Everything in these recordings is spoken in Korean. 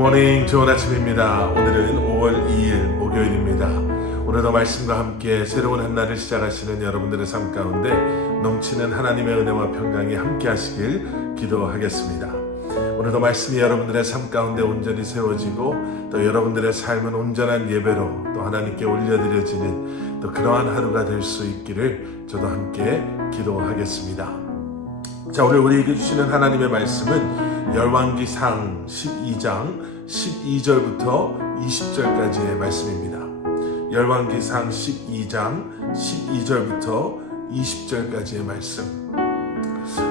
굿모닝 좋은 아침입니다. 오늘은 5월 2일 목요일입니다. 오늘도 말씀과 함께 새로운 한 날을 시작하시는 여러분들의 삶 가운데 넘치는 하나님의 은혜와 평강이 함께 하시길 기도하겠습니다. 오늘도 말씀이 여러분들의 삶 가운데 온전히 세워지고 또 여러분들의 삶은 온전한 예배로 또 하나님께 올려드려지는 또 그러한 하루가 될 수 있기를 저도 함께 기도하겠습니다. 자, 오늘 우리에게 주시는 하나님의 말씀은 열왕기상 12장 12절부터 20절까지의 말씀입니다. 열왕기상 12장 12절부터 20절까지의 말씀.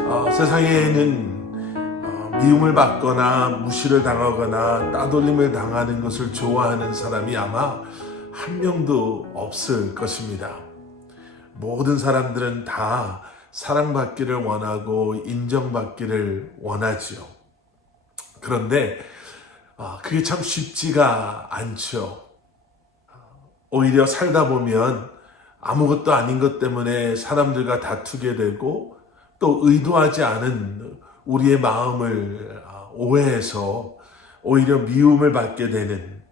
어, 세상에는 어, 미움을 받거나 무시를 당하거나 따돌림을 당하는 것을 좋아하는 사람이 아마 한 명도 없을 것입니다. 모든 사람들은 다 사랑받기를 원하고 인정받기를 원하지요. 그런데 아, 그게 참 쉽지가 않죠. 오히려 살다 보면 아무것도 아닌 것 때문에 사람들과 다투게 되고 또 의도하지 않은 우리의 마음을 아, 오해해서 오히려 미움을 받게 되는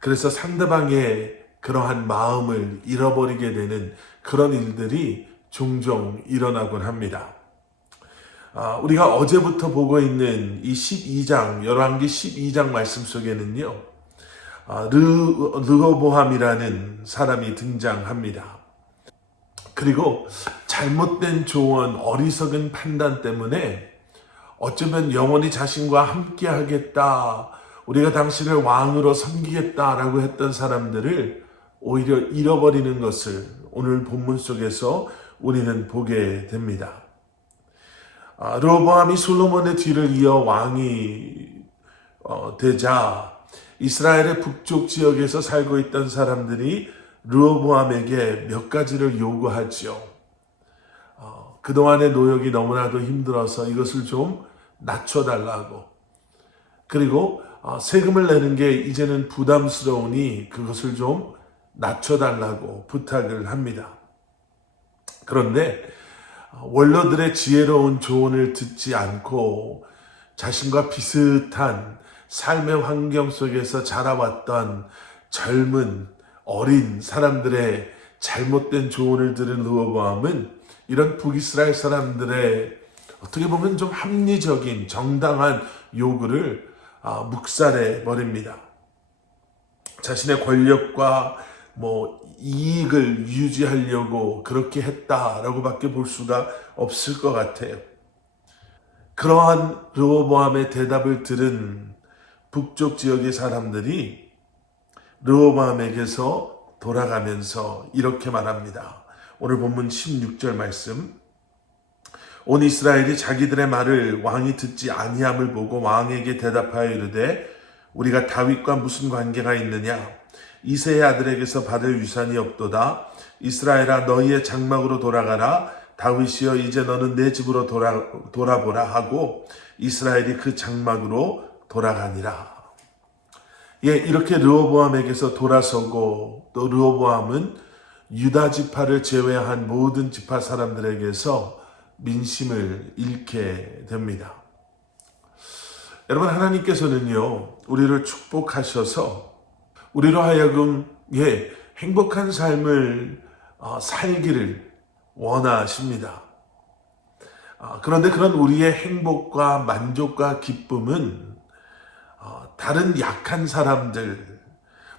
그래서 상대방의 그러한 마음을 잃어버리게 되는 그런 일들이 종종 일어나곤 합니다. 아, 우리가 어제부터 보고 있는 이 12장, 열왕기 12장 말씀 속에는요, 아, 르, 르호보함이라는 사람이 등장합니다. 그리고 잘못된 조언, 어리석은 판단 때문에 어쩌면 영원히 자신과 함께 하겠다, 우리가 당신을 왕으로 섬기겠다라고 했던 사람들을 오히려 잃어버리는 것을 오늘 본문 속에서 우리는 보게 됩니다. 아, 르호보암이 솔로몬의 뒤를 이어 왕이 어, 되자 이스라엘의 북쪽 지역에서 살고 있던 사람들이 르호보암에게 몇 가지를 요구하지요. 어, 그동안의 노역이 너무나도 힘들어서 이것을 좀 낮춰달라고. 그리고 어, 세금을 내는 게 이제는 부담스러우니 그것을 좀 낮춰달라고 부탁을 합니다. 그런데 원로들의 지혜로운 조언을 듣지 않고 자신과 비슷한 삶의 환경 속에서 자라왔던 젊은 어린 사람들의 잘못된 조언을 들은 르호보암은 이런 북이스라엘 사람들의 어떻게 보면 좀 합리적인 정당한 요구를 아, 묵살해 버립니다. 자신의 권력과 뭐 이익을 유지하려고 그렇게 했다라고밖에 볼 수가 없을 것 같아요. 그러한 르호보암의 대답을 들은 북쪽 지역의 사람들이 르호보암에게서 돌아가면서 이렇게 말합니다. 오늘 본문 16절 말씀. 온 이스라엘이 자기들의 말을 왕이 듣지 아니함을 보고 왕에게 대답하여 이르되 우리가 다윗과 무슨 관계가 있느냐 이세의 아들에게서 받을 유산이 없도다. 이스라엘아 너희의 장막으로 돌아가라. 다윗이여 이제 너는 내 집으로 돌아, 돌아보라 하고 이스라엘이 그 장막으로 돌아가니라. 예, 이렇게 르호보암에게서 돌아서고 또 르호보암은 유다 지파를 제외한 모든 지파 사람들에게서 민심을 잃게 됩니다. 여러분 하나님께서는요 우리를 축복하셔서 우리로 하여금 예 행복한 삶을 어, 살기를 원하십니다. 어, 그런데 그런 우리의 행복과 만족과 기쁨은 어, 다른 약한 사람들,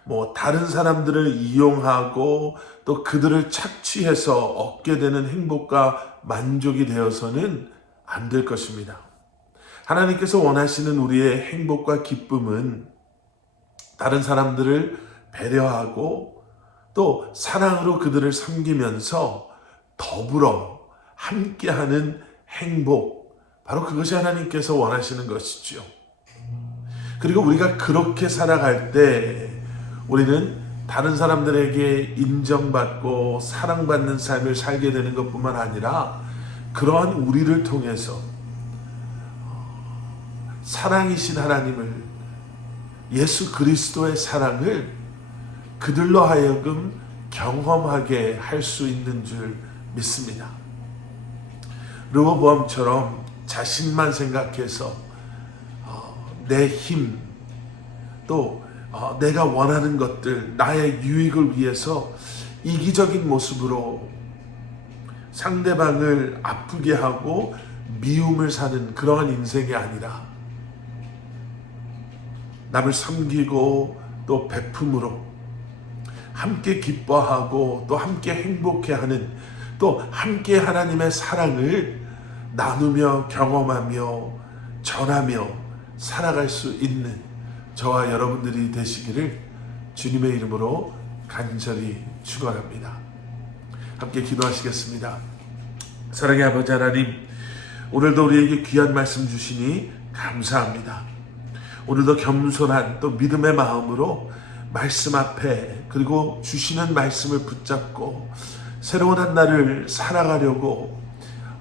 뭐 다른 사람들을 이용하고 또 그들을 착취해서 얻게 되는 행복과 만족이 되어서는 안 될 것입니다. 하나님께서 원하시는 우리의 행복과 기쁨은 다른 사람들을 배려하고 또 사랑으로 그들을 섬기면서 더불어 함께하는 행복. 바로 그것이 하나님께서 원하시는 것이죠. 그리고 우리가 그렇게 살아갈 때 우리는 다른 사람들에게 인정받고 사랑받는 삶을 살게 되는 것 뿐만 아니라 그러한 우리를 통해서 사랑이신 하나님을 예수 그리스도의 사랑을 그들로 하여금 경험하게 할 수 있는 줄 믿습니다. 르호보암처럼 자신만 생각해서 어, 내 힘, 또 어, 내가 원하는 것들, 나의 유익을 위해서 이기적인 모습으로 상대방을 아프게 하고 미움을 사는 그러한 인생이 아니라 남을 섬기고 또 베품으로 함께 기뻐하고 또 함께 행복해하는 또 함께 하나님의 사랑을 나누며 경험하며 전하며 살아갈 수 있는 저와 여러분들이 되시기를 주님의 이름으로 간절히 축원합니다. 함께 기도하시겠습니다. 사랑의 아버지 하나님, 오늘도 우리에게 귀한 말씀 주시니 감사합니다. 오늘도 겸손한 또 믿음의 마음으로 말씀 앞에 그리고 주시는 말씀을 붙잡고 새로운 한 날을 살아가려고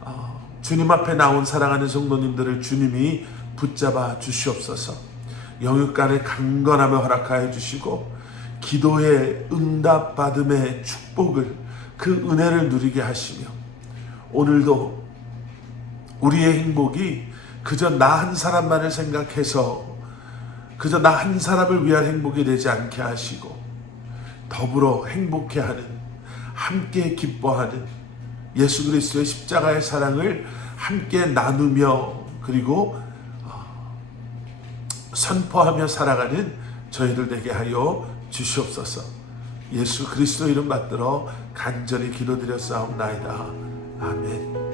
어, 주님 앞에 나온 사랑하는 성도님들을 주님이 붙잡아 주시옵소서. 영육간의 강건함을 허락하여 주시고 기도의 응답 받음의 축복을 그 은혜를 누리게 하시며 오늘도 우리의 행복이 그저 나 한 사람만을 생각해서 그저 나 한 사람을 위한 행복이 되지 않게 하시고 더불어 행복해 하는 함께 기뻐하는 예수 그리스도의 십자가의 사랑을 함께 나누며 그리고 어, 선포하며 살아가는 저희들 되게 하여 주시옵소서. 예수 그리스도 이름 받들어 간절히 기도드렸사옵나이다. 아멘.